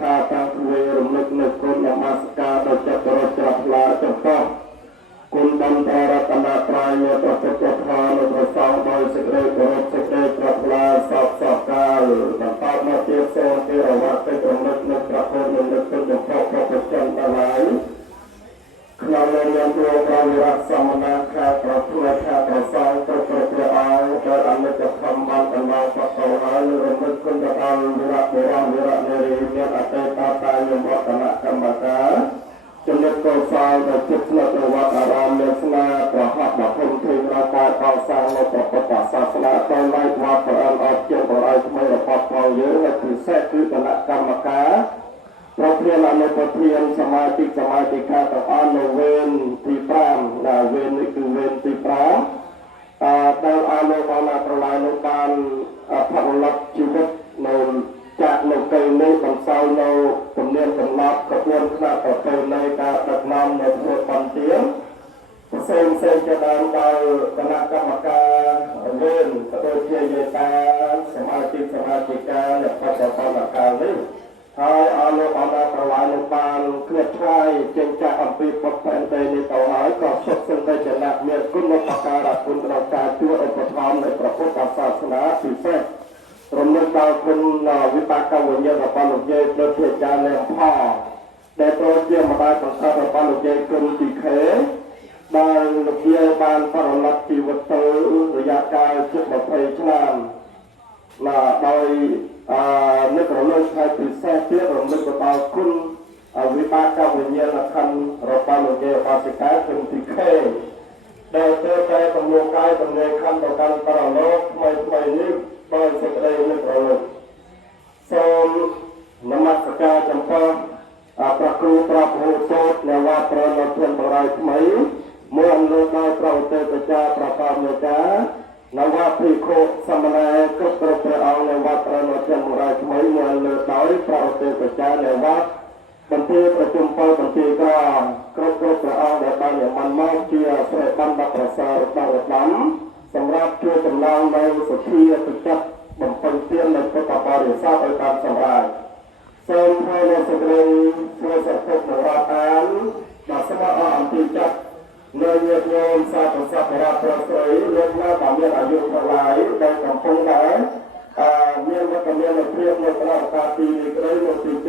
ថាតាំងធ្វើរំលឹកនៅគុណនមស្ការដល់ចិត្តរត់ច្រាប់ឡាចំពោះគុណបំប្ររតនត្រ័យប្រសិទ្ធផលនៅប្រសងដោយសេចក្តីគោរពសេចក្តីច្រាប់ឡាសពសពកាលបន្តមកទៀតសូមទីរវត្តទៅរំលឹកនៅប្រពន្ធនៅគុណចំពោះព្រះពុទ្ធទាំងឡាយក្នុងនាមជាព្រះវិរៈសមណៈខាប្រព្រឹត្តខាប្រសងទៅព្រះអង្គដោយអនិច្ចធម្មបានកណ្ដោបកោហើយរំលឹកគុណដល់វិរៈបុរសវិរៈនារីមានអតីតតាយមរតនកម្មការចំណុចកោសលដែលចិត្តស្និទ្ធវត្តអារាមមានស្នាប្រហ័សបឋមធិរាការកសាងនៅព្រះពុទ្ធសាសនាដោយឡែកវត្តព្រះអង្គអត់ជាបរិយថ្មីរបស់ផងយើងហើយពិសេសគឺគណៈកម្មការប្រធានអនុប្រធានសមាជិកសមាជិកាទាំងអស់នៅវេនទី5ដែលវេននេះគឺវេនទី5ដែលអនុបានប្រឡាយនៅបានផលលទ្ធជីវិតនៅจากនៅកេនេះបន្សល់នៅជំនាញកំណត់ក្បួនខ្នាតប្រពៃណីការដឹកនាំនៅធ្វើបន្ទានផ្សេងជាដើមដោយគណៈកម្មការវេនក៏ដូចជាយេតាសមាជិកសមាជិកានៃបច្ចុប្បន្នកាលនេះហើយអនុបានប្រឡាយនៅបានគ្លៀតឆ្ងាយចេញចាក់អំពីពុទ្ធែនដីនេះទៅហើយក៏សុខសន្តិជនៈមានគុណឧបការៈគុណដល់ការជួយឧបត្ថម្ភនៃព្រះពុទ្ធសាសនាពិសេសរំលឹកដល់គុណវិបាកវិញ្ញាណរបស់លោកយាយព្រះជាចារ្យលេងផលដែលប្រជាម្ដាយបង្កើតរបស់លោកយាយគុណទីខេដែលលោកយាយបានបរិលទ្ធជីវិតទៅរយៈកាលជិត20ឆ្នាំដោយនឹករលឹកឲ្យពិសេសទៀតរំលឹកដល់គុណវិបាកវិញ្ញាណខណ្ឌរបស់លោកយាយបាសិកាគុណទីខេដែលទៅតែទំនួលកាយទំនេរខណ្ឌទៅកាន់បរលោកថ្មីនេះដោយសេចក្តីនឹករលឹកសូមនមស្ការចំពោះព្រះគ្រូប្រពហូសោតនៅវត្តព្រះនរធនបរិយថ្មីមួយអនុដោយប្រវត្តិបច្ចាប្រកបមេតានៅវត្តភិក្ខុសមណែគ្រប់ព្រះអង្គនៅវត្តព្រះនរធនបរិយថ្មីមួយអនុដោយប្រវត្តិបច្ចានៅវត្តបន្ទាយប្រជុំពលបន្ទាយក្រមគ្រប់ព្រះអង្គដែលបាននិមន្តមកជាស្រីបណ្ឌិតប្រសើរដល់ឧត្តមសម្រាប់ជួយចំណងនៅសុធាទៅចាប់បំពេញទាននៅពុទ្ធបរិស័ទឲ្យបានសម្រាប់សូមឲ្យនៅសេចក្តីធ្វើសក្តិសម្រាប់អានដល់ស្មោះអំពីចាត់នៅញាតិញោមសាធុសប្បុរសព្រះស្រីលោកណាបានមានអាយុប្រឡាយដែលកំពុងដែរមានវត្តមាននៅព្រៀបនៅក្នុងឱកាសទីនេះក្តីនៅទីជ